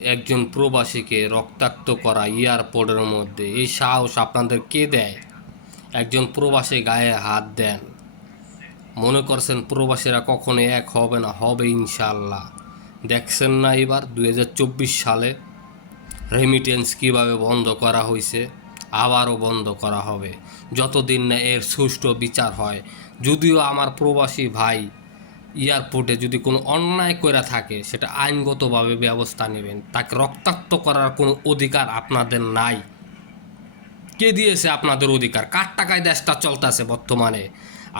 একজন প্রবাসীকে রক্তাক্ত করা এয়ারপোর্টের মধ্যে, এই সাহস আপনাদের কে দেয়? একজন প্রবাসী গায়ে হাত দেন, মনে করছেন প্রবাসীরা কখনো এক হবে না? হবে ইনশাল্লাহ। দেখছেন না এবার 2024 সালে রেমিটেন্স কিভাবে বন্ধ করা হয়েছে, আবারও বন্ধ করা হবে যতদিন না এর সুষ্ঠু বিচার হয়। যদিও আমার প্রবাসী ভাই এয়ারপোর্টে যদি কোনো অন্যায় করে থাকে, সেটা আইনগতভাবে ব্যবস্থা নেবেন। তাকে রক্তাক্ত করার কোনো অধিকার আপনাদের নাই। কে দিয়েছে আপনাদের অধিকার? কার টাকায় দেশটা চলতেছে বর্তমানে?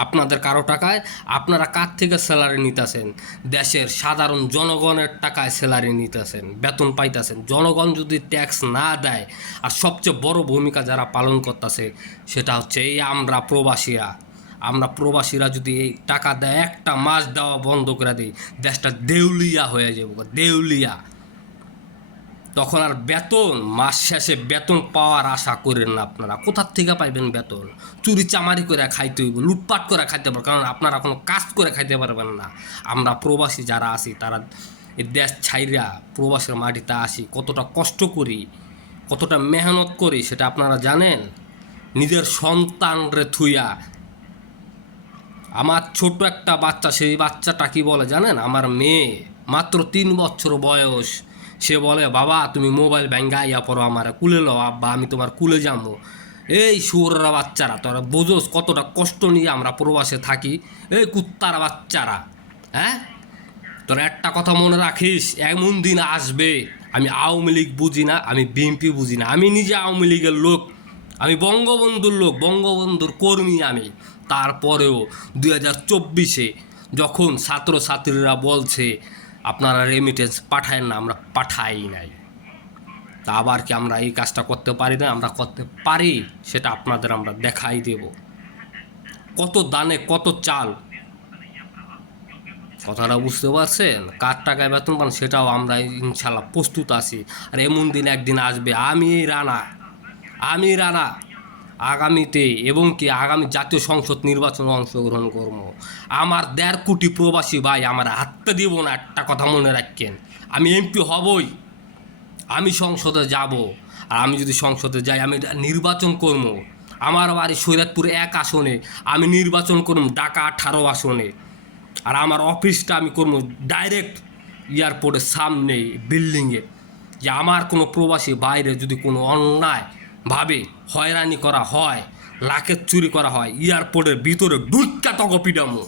আপনাদের কারো টাকায়? আপনারা কার থেকে স্যালারি নিতেছেন? দেশের সাধারণ জনগণের টাকায় স্যালারি নিতেছেন, বেতন পাইতেছেন। জনগণ যদি ট্যাক্স না দেয়, আর সবচেয়ে বড় ভূমিকা যারা পালন করতেছে সেটা হচ্ছে এই আমরা প্রবাসীরা যদি এই টাকা দেয়, একটা মাস দেওয়া বন্ধ করে দিই, দেশটা দেউলিয়া হয়ে যাবে, দেউলিয়া। তখন আর বেতন, মাস শেষে বেতন পাওয়ার আশা করেন না। আপনারা কোথার থেকে পাইবেন বেতন? চুরি চামারি করে খাইতে হইব, লুটপাট করে খাইতে পারবেন, কারণ আপনারা কোনো কাজ করে খাইতে পারবেন না। আমরা প্রবাসী যারা আছি, তারা এই দেশ ছাইরা প্রবাসের মাটিতে আসি, কতটা কষ্ট করি, কতটা মেহনত করি সেটা আপনারা জানেন। নিজের সন্তানরে থুইয়া, আমার ছোট একটা বাচ্চা, সেই বাচ্চাটা কি বলে জানেন? আমার মেয়ে মাত্র 3 বছর বয়স, সে বলে, বাবা তুমি মোবাইল ব্যাঙ্গা ইয়া পড়ো, আমার কুলে লো আব্বা, আমি তোমার কুলে যাবো। এই শুয়োরের বাচ্চারা, তোরা বোঝোস কতটা কষ্ট নিয়ে আমরা প্রবাসে থাকি? এই কুত্তার বাচ্চারা, হ্যাঁ? তোরা একটা কথা মনে রাখিস, এমন দিন আসবে, আমি আওয়ামী লীগ বুঝি না, আমি বিএনপি বুঝি না, আমি নিজে আওয়ামী লীগের লোক, আমি বঙ্গবন্ধুর লোক, বঙ্গবন্ধুর কর্মী আমি। তারপরেও 2024-এ যখন ছাত্রছাত্রীরা বলছে আপনারা রেমিটেন্স পাঠায় না, আমরা পাঠাই নাই। তা আবার কি আমরা এই কাজটা করতে পারি না? আমরা করতে পারি, সেটা আপনাদের আমরা দেখাই দেব। কত দানে কত চাল, কথাটা বুঝতে পারছেন? কার টাকায় বেতন পান সেটাও আমরা ইনশাল্লাহ প্রস্তুত আছি। আর এমন দিন একদিন আসবে, আমি রানা আগামীতে, এবং কি আগামী জাতীয় সংসদ নির্বাচনে অংশগ্রহণ করব। আমার 1.5 কোটি প্রবাসী ভাই আমার হাতটা দিব না, একটা কথা মনে রাখেন। আমি এমপি হবই, আমি সংসদে যাব। আর আমি যদি সংসদে যাই, আমি নির্বাচন করব। আমার বাড়ি শরীয়তপুর 1 আসনে আমি নির্বাচন করব, ঢাকা 18 আসনে। আর আমার অফিসটা আমি করবো ডাইরেক্ট এয়ারপোর্টের সামনে বিল্ডিংয়ে। যে আমার কোনো প্রবাসী বাইরে যদি কোনো অন্যায়ভাবে হয়রানি করা হয়, লাখের চুরি করা হয়, এয়ারপোর্টের ভিতরে ডুইকা তক পিডামো,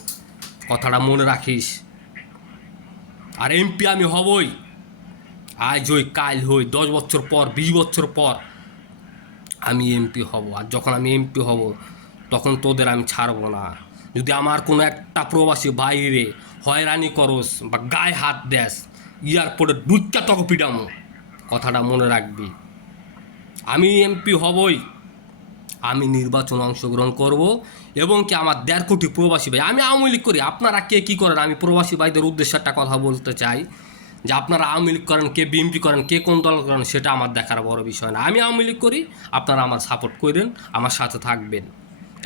কথাটা মনে রাখিস। আর এমপি আমি হবই, আজ হই কাল হই, 10 বছর পর, 20 বছর পর আমি এমপি হব। আর যখন আমি এমপি হব, তখন তোদের আমি ছাড়বো না। যদি আমার কোনো একটা প্রবাসী বাইরে হয়রানি করস বা গায়ে হাত দেস, এয়ারপোর্টে ডুইকা তক পিডামো, কথাটা মনে রাখবি। আমি এমপি হবই, আমি নির্বাচন অংশগ্রহণ করব, এবং কি আমার 1.5 কোটি প্রবাসী ভাই, আমি আওয়ামী লীগ করি, আপনারা কে কী করেন? আমি প্রবাসী ভাইদের উদ্দেশ্যে একটা কথা বলতে চাই, যে আপনারা আওয়ামী লীগ করেন, কে বিএনপি করেন, কে কোন দল করেন, সেটা আমার দেখার বড় বিষয় না। আমি আওয়ামী লীগ করি, আপনারা আমার সাপোর্ট করেন, আমার সাথে থাকবেন,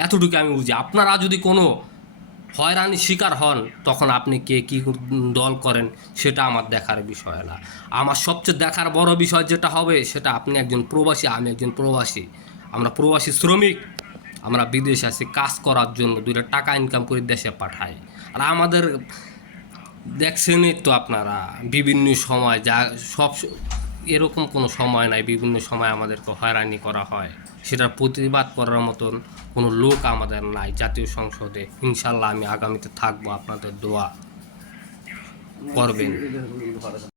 এতটুকু আমি বুঝি। আপনারা যদি কোনো হয়রানির শিকার হন, তখন আপনি কে কী দল করেন সেটা আমার দেখার বিষয় না। আমার সবচেয়ে দেখার বড় বিষয় যেটা হবে, সেটা আপনি একজন প্রবাসী, আমি একজন প্রবাসী। আমরা প্রবাসী শ্রমিক, আমরা বিদেশে আছি কাজ করার জন্য, 2 টাকা ইনকাম করে দেশে পাঠাই। আর আমাদের দেখছেনই তো আপনারা, বিভিন্ন সময় যা সব এরকম কোনো সময় নাই, বিভিন্ন সময় আমাদেরকে হয়রানি করা হয়, সেটার প্রতিবাদ করার মতন কোনো লোক আমাদের নাই জাতীয় সংসদে। ইনশাল্লাহ আমি আগামীতে থাকবো, আপনাদের দোয়া করবেন।